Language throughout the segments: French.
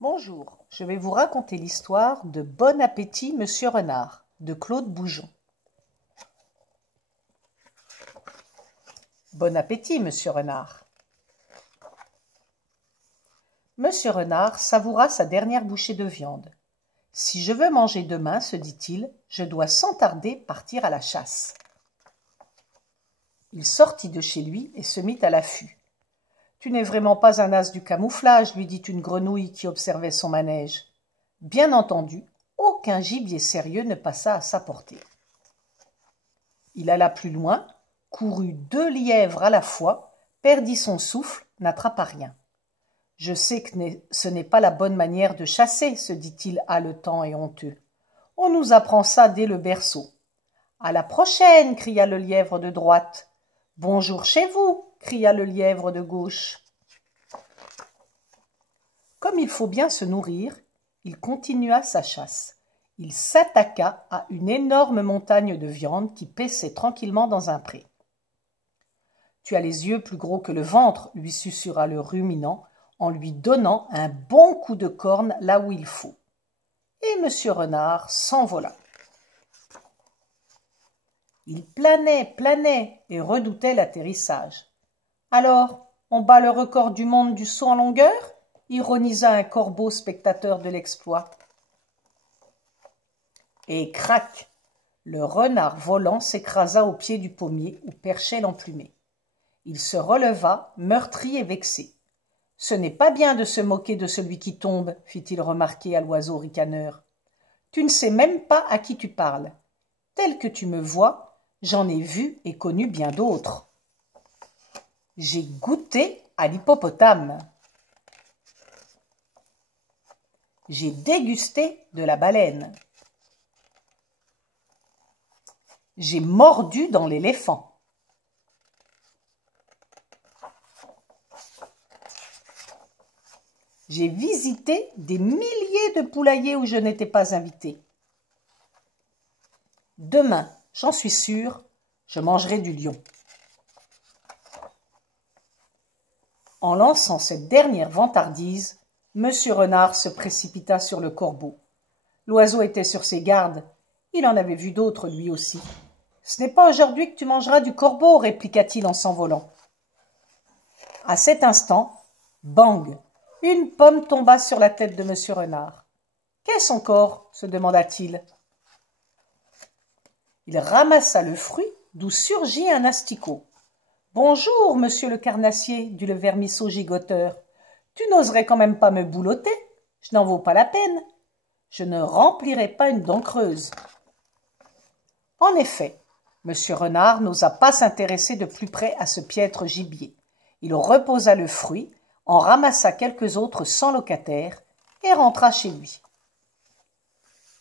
Bonjour, je vais vous raconter l'histoire de Bon appétit, Monsieur Renard, de Claude Boujon. Bon appétit, Monsieur Renard. Monsieur Renard savoura sa dernière bouchée de viande. Si je veux manger demain, se dit-il, je dois sans tarder partir à la chasse. Il sortit de chez lui et se mit à l'affût. « Tu n'es vraiment pas un as du camouflage, lui dit une grenouille qui observait son manège. Bien entendu, aucun gibier sérieux ne passa à sa portée. Il alla plus loin, courut 2 lièvres à la fois, perdit son souffle, n'attrapa rien. Je sais que ce n'est pas la bonne manière de chasser, se dit-il haletant et honteux. On nous apprend ça dès le berceau. À la prochaine, cria le lièvre de droite. Bonjour chez vous, cria le lièvre de gauche. Comme il faut bien se nourrir, il continua sa chasse. Il s'attaqua à une énorme montagne de viande qui paissait tranquillement dans un pré. « Tu as les yeux plus gros que le ventre, lui susurra le ruminant, en lui donnant un bon coup de corne là où il faut. Et Monsieur Renard s'envola. Il planait et redoutait l'atterrissage. « Alors, on bat le record du monde du saut en longueur ?» ironisa un corbeau spectateur de l'exploit. Et crac! Le renard volant s'écrasa au pied du pommier où perchait l'emplumé. Il se releva, meurtri et vexé. « Ce n'est pas bien de se moquer de celui qui tombe, fit-il remarquer à l'oiseau ricaneur. Tu ne sais même pas à qui tu parles. Tel que tu me vois, j'en ai vu et connu bien d'autres. J'ai goûté à l'hippopotame. J'ai dégusté de la baleine. J'ai mordu dans l'éléphant. J'ai visité des milliers de poulaillers où je n'étais pas invité. Demain, j'en suis sûr, je mangerai du lion. » En lançant cette dernière vantardise, Monsieur Renard se précipita sur le corbeau. L'oiseau était sur ses gardes. Il en avait vu d'autres, lui aussi. « Ce n'est pas aujourd'hui que tu mangeras du corbeau, » répliqua-t-il en s'envolant. À cet instant, bang! Une pomme tomba sur la tête de Monsieur Renard. « Qu'est-ce encore ?» se demanda-t-il. Il ramassa le fruit, d'où surgit un asticot. « Bonjour, monsieur le carnassier, dit le vermisseau gigoteur. Tu n'oserais quand même pas me boulotter? Je n'en vaux pas la peine. Je ne remplirai pas une dent creuse. » En effet, Monsieur Renard n'osa pas s'intéresser de plus près à ce piètre gibier. Il reposa le fruit, en ramassa quelques autres sans locataire et rentra chez lui.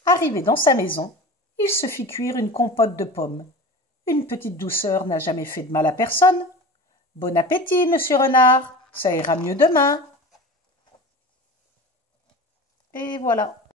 Arrivé dans sa maison, il se fit cuire une compote de pommes. Une petite douceur n'a jamais fait de mal à personne. Bon appétit, Monsieur Renard, ça ira mieux demain. Et voilà.